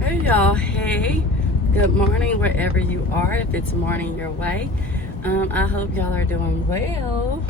Hey y'all, hey, good morning wherever you are, if it's morning your way. I hope y'all are doing well.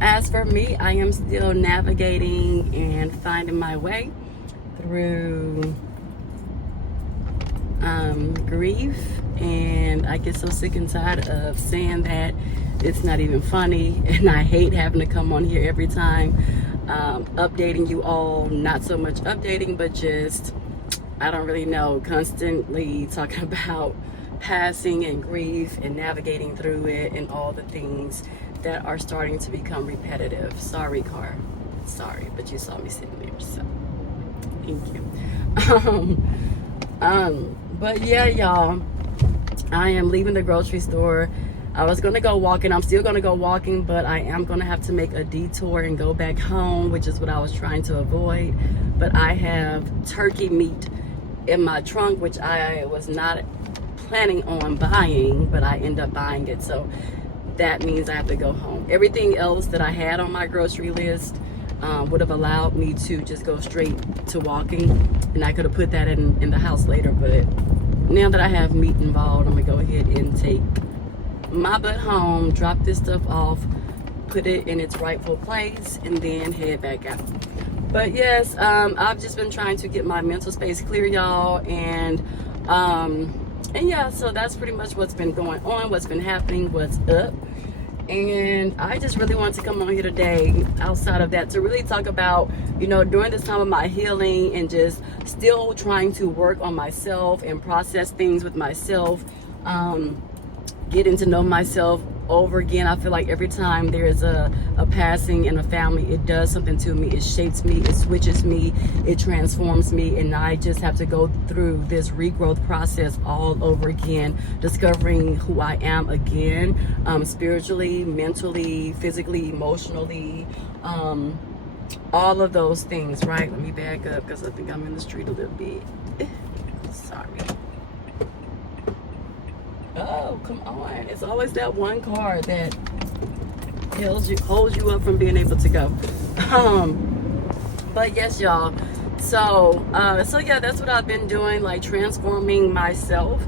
As for me, I am still navigating and finding my way through grief, and I get so sick and tired of saying that it's not even funny, and I hate having to come on here every time updating you all. Not so much updating, but just, I don't really know, constantly talking about passing and grief and navigating through it and all the things that are starting to become repetitive. Sorry, car. Sorry, but you saw me sitting there, so thank you. But yeah, y'all, I am leaving the grocery store. I was gonna go walking. I'm still gonna go walking, but I am gonna have to make a detour and go back home, which is what I was trying to avoid. But I have turkey meat in my trunk, which I was not planning on buying, but I end up buying it. So that means I have to go home. Everything else that I had on my grocery list would have allowed me to just go straight to walking, and I could have put that in the house later. But now that I have meat involved, I'm gonna go ahead and take my butt home, drop this stuff off, put it in its rightful place, and then head back out. But yes, I've just been trying to get my mental space clear, y'all, and yeah, so that's pretty much what's been going on, what's been happening, what's up. And I just really want to come on here today, outside of that, to really talk about, during this time of my healing and just still trying to work on myself and process things with myself, getting to know myself over again. I feel like every time there is a passing in a family, it does something to me. It shapes me, it switches me, it transforms me, and I just have to go through this regrowth process all over again, discovering who I am again, spiritually, mentally, physically, emotionally, all of those things, right? Let me back up because I think I'm in the street a little bit. Sorry. Oh, come on. It's always that one car that holds you up from being able to go. But yes, y'all. So yeah, that's what I've been doing, like transforming myself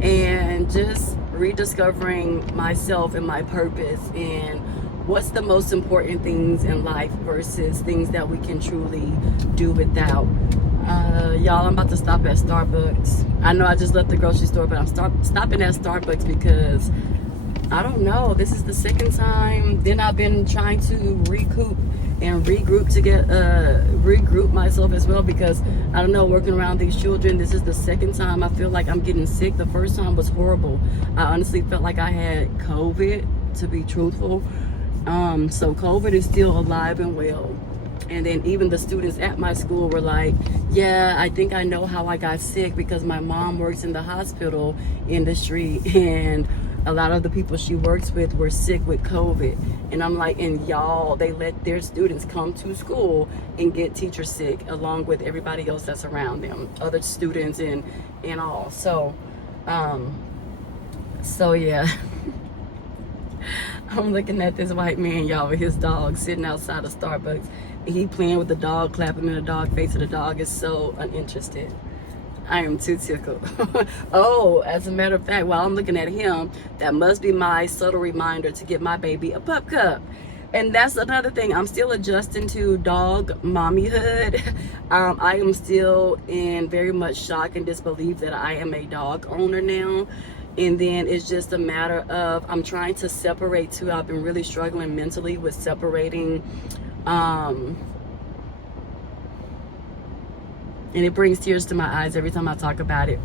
and just rediscovering myself and my purpose and what's the most important things in life versus things that we can truly do without. Y'all, I'm about to stop at Starbucks. I know I just left the grocery store, but I'm stopping at Starbucks because I don't know, this is the second time. Then I've been trying to recoup and regroup to get regroup myself as well, because I don't know, working around these children, this is the second time I feel like I'm getting sick. The first time was horrible. I honestly felt like I had COVID, to be truthful. So COVID is still alive and well. And then even the students at my school were like, yeah, I think I know how I got sick, because my mom works in the hospital industry and a lot of the people she works with were sick with COVID. And I'm like, and y'all, they let their students come to school and get teachers sick along with everybody else that's around them, other students and all. So yeah. I'm looking at this white man, y'all, with his dog sitting outside of Starbucks. He playing with the dog, clapping in the dog face, and the dog is so uninterested. I am too tickled. Oh, as a matter of fact, while I'm looking at him, that must be my subtle reminder to get my baby a pup cup. And that's another thing. I'm still adjusting to dog mommyhood. I am still in very much shock and disbelief that I am a dog owner now. And then it's just a matter of, I'm trying to separate too. I've been really struggling mentally with separating. And it brings tears to my eyes every time I talk about it.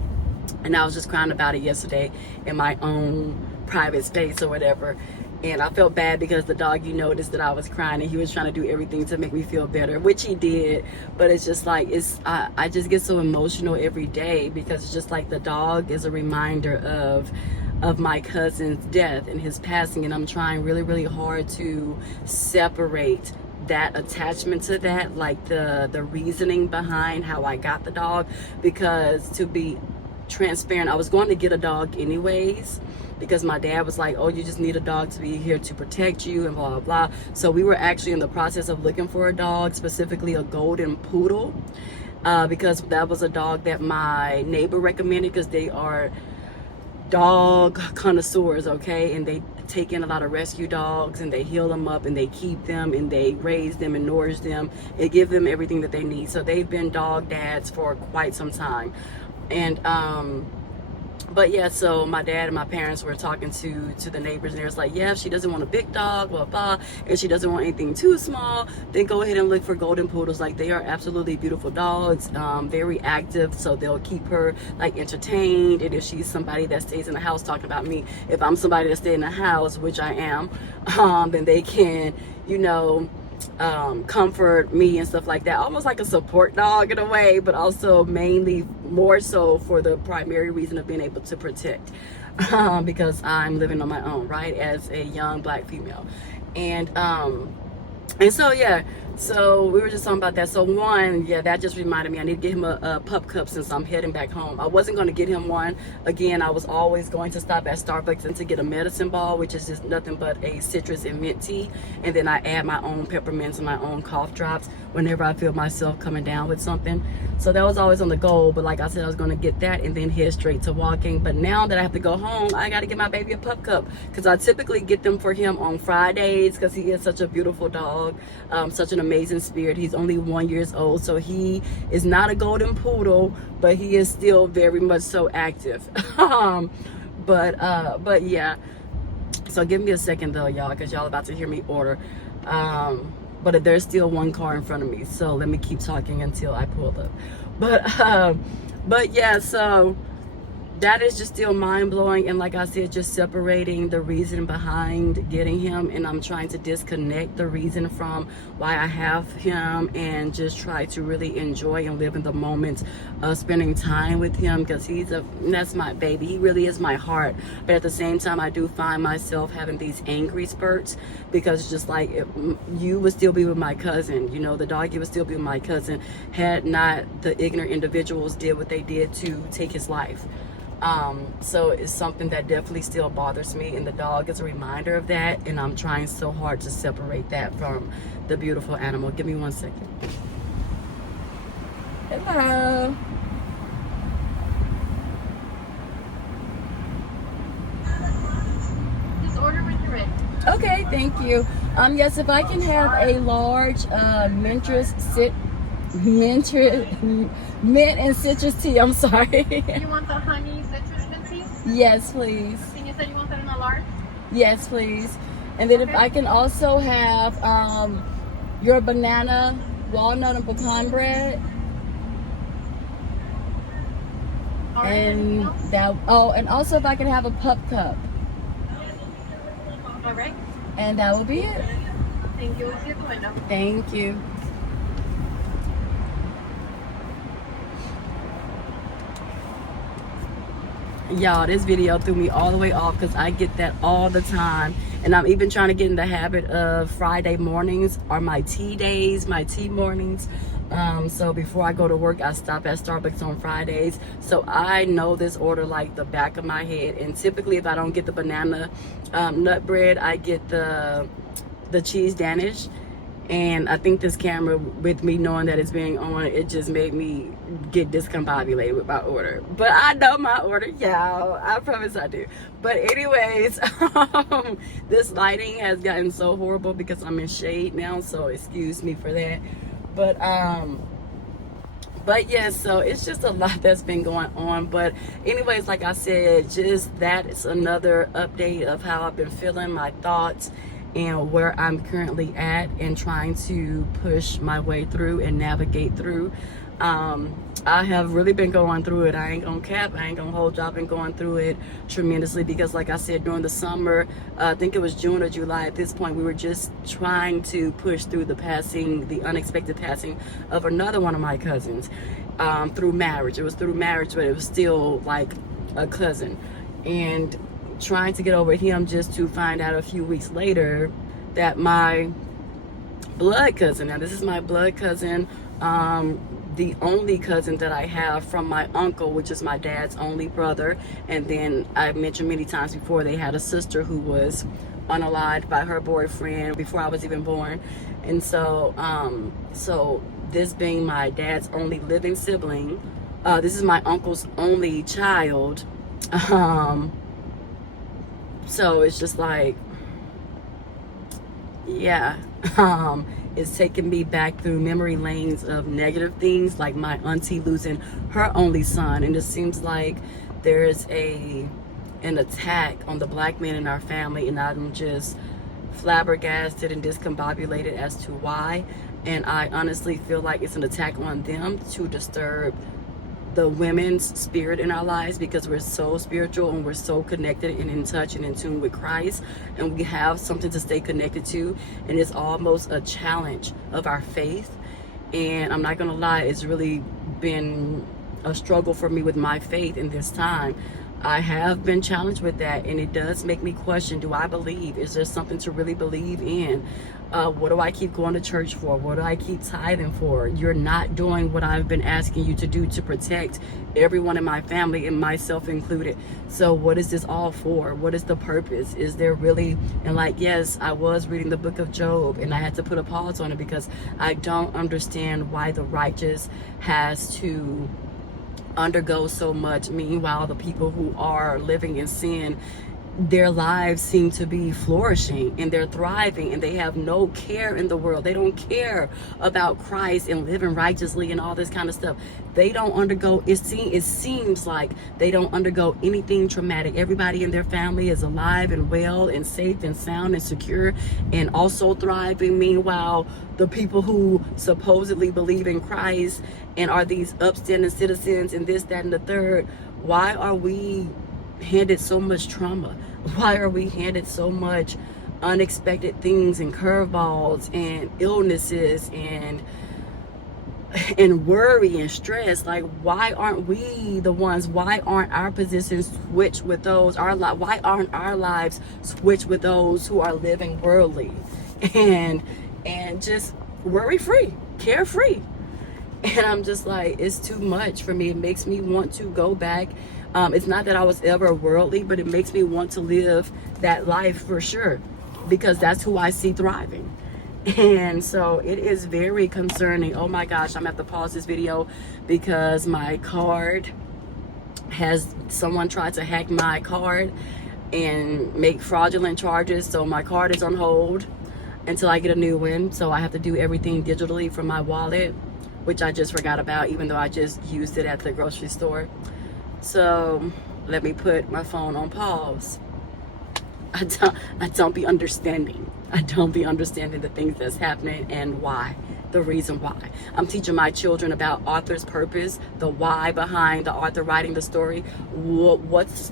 And I was just crying about it yesterday in my own private space or whatever. And I felt bad because the dog, noticed that I was crying, and he was trying to do everything to make me feel better, which he did. But it's just like, I just get so emotional every day, because it's just like the dog is a reminder of my cousin's death and his passing. And I'm trying really, really hard to separate that attachment to that, like the reasoning behind how I got the dog. Because to be transparent, I was going to get a dog anyways, because my dad was like, oh, you just need a dog to be here to protect you and blah, blah, blah. So we were actually in the process of looking for a dog, specifically a golden poodle. because that was a dog that my neighbor recommended, because they are dog connoisseurs, okay, and they take in a lot of rescue dogs and they heal them up and they keep them and they raise them and nourish them and give them everything that they need. So they've been dog dads for quite some time. And but yeah, so my dad and my parents were talking to the neighbors, and they was like, yeah, if she doesn't want a big dog, blah blah, if she doesn't want anything too small, then go ahead and look for golden poodles. Like, they are absolutely beautiful dogs, very active, so they'll keep her like entertained. And if she's somebody that stays in the house, talking about me, if I'm somebody that stays in the house, which I am, then they can, you know, comfort me and stuff like that, almost like a support dog in a way, but also mainly more so for the primary reason of being able to protect, because I'm living on my own, right, as a young Black female. And so yeah, so we were just talking about that. So one, yeah, that just reminded me I need to get him a pup cup since I'm heading back home. I wasn't going to get him one. Again, I was always going to stop at Starbucks and to get a medicine ball, which is just nothing but a citrus and mint tea, and then I add my own peppermints and my own cough drops whenever I feel myself coming down with something. So that was always on the goal, but like I said, I was going to get that and then head straight to walking. But now that I have to go home, I got to get my baby a pup cup, because I typically get them for him on Fridays, because he is such a beautiful dog, such an amazing spirit. He's only 1 year old, so he is not a golden poodle, but he is still very much so active. But yeah, so give me a second though, y'all, because y'all about to hear me order. But there's still one car in front of me, so let me keep talking until I pull up. But yeah, so that is just still mind-blowing. And like I said, just separating the reason behind getting him, and I'm trying to disconnect the reason from why I have him, and just try to really enjoy and live in the moment of spending time with him, because that's my baby. He really is my heart. But at the same time, I do find myself having these angry spurts, because just like you would still be with my cousin, you know, the doggy would still be with my cousin, had not the ignorant individuals did what they did to take his life. So it's something that definitely still bothers me, and the dog is a reminder of that, and I'm trying so hard to separate that from the beautiful animal. Give me 1 second. Hello. Just order when you're ready. Okay, thank you. Yes, if I can have a large mint and citrus tea. I'm sorry. You want the honey citrus mint tea? Yes, please. And you said you want that in a large? Yes, please. And then if I can also have your banana, walnut, and pecan bread. All right, And that. Oh, and also if I can have a pup cup. all right. And that will be it. Thank you. We'll see you at the window. Thank you. Y'all, this video threw me all the way off, because I get that all the time, and I'm even trying to get in the habit of Friday mornings are my tea days, my tea mornings. So before I go to work, I stop at Starbucks on Fridays, so I know this order like the back of my head. And typically, if I don't get the banana nut bread, I get the cheese Danish. And I think this camera, with me knowing that it's being on, it just made me get discombobulated with my order. But I know my order, y'all. I promise I do. But anyways, this lighting has gotten so horrible because I'm in shade now, so excuse me for that. But yeah, so it's just a lot that's been going on. But anyways, like I said, just that is another update of how I've been feeling, my thoughts, and where I'm currently at, and trying to push my way through and navigate through. I have really been going through it. I ain't gonna cap, I ain't gonna hold y'all. I've been going through it tremendously, because like I said, during the summer, I think it was June or July at this point, we were just trying to push through the unexpected passing of another one of my cousins, through marriage. It was through marriage, but it was still like a cousin. And trying to get over him, just to find out a few weeks later that my blood cousin, now this is my blood cousin, the only cousin that I have from my uncle, which is my dad's only brother. And then I mentioned many times before, they had a sister who was unalived by her boyfriend before I was even born. And so this being my dad's only living sibling. This is my uncle's only child. So it's just like, yeah. It's taken me back through memory lanes of negative things, like my auntie losing her only son. And it seems like there's an attack on the black men in our family, and I'm just flabbergasted and discombobulated as to why. And I honestly feel like it's an attack on them to disturb the women's spirit in our lives, because we're so spiritual and we're so connected and in touch and in tune with Christ, and we have something to stay connected to, and it's almost a challenge of our faith. And I'm not gonna lie, it's really been a struggle for me with my faith in this time. I have been challenged with that, and it does make me question, do I believe? Is there something to really believe in? What do I keep going to church for? What do I keep tithing for? You're not doing what I've been asking you to do to protect everyone in my family, and myself included. So what is this all for? What is the purpose? Is there really, and like, yes, I was reading the book of Job, and I had to put a pause on it because I don't understand why the righteous has to undergo so much. Meanwhile, the people who are living in sin, their lives seem to be flourishing and they're thriving, and they have no care in the world. They don't care about Christ and living righteously and all this kind of stuff. They don't undergo, it seems like they don't undergo anything traumatic. Everybody in their family is alive and well and safe and sound and secure and also thriving. Meanwhile, the people who supposedly believe in Christ and are these upstanding citizens and this, that, and the third, why are we handed so much trauma? Why are we handed so much unexpected things and curveballs and illnesses and worry and stress? Like, why aren't we the ones? Why aren't our positions switched with those? Why aren't our lives switched with those who are living worldly and just worry free, carefree? And I'm just like, it's too much for me. It makes me want to go back. It's not that I was ever worldly, but it makes me want to live that life for sure, because that's who I see thriving. And so it is very concerning. Oh my gosh, I'm gonna have to pause this video because my card someone tried to hack my card and make fraudulent charges. So my card is on hold until I get a new one. So I have to do everything digitally from my wallet, which I just forgot about, even though I just used it at the grocery store. So let me put my phone on pause. I don't be understanding. I don't be understanding the things that's happening and why, the reason why. I'm teaching my children about author's purpose, the why behind the author writing the story. What's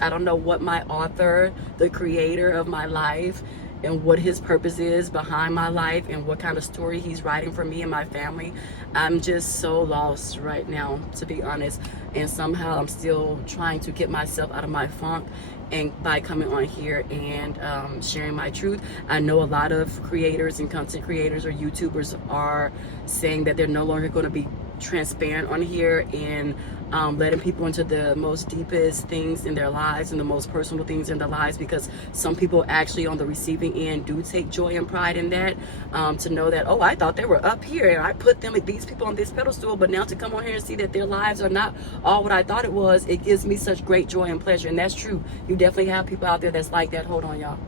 I don't know what my author, the creator of my life, and what his purpose is behind my life, and what kind of story he's writing for me and my family. I'm just so lost right now, to be honest. And somehow I'm still trying to get myself out of my funk, and by coming on here and sharing my truth. I know a lot of creators and content creators or YouTubers are saying that they're no longer going to be transparent on here and letting people into the most deepest things in their lives and the most personal things in their lives, because some people actually on the receiving end do take joy and pride in that, to know that, oh, I thought they were up here and I put these people on this pedestal, but now to come on here and see that their lives are not all what I thought it was, it gives me such great joy and pleasure. And that's true. You definitely have people out there that's like that. Hold on, y'all.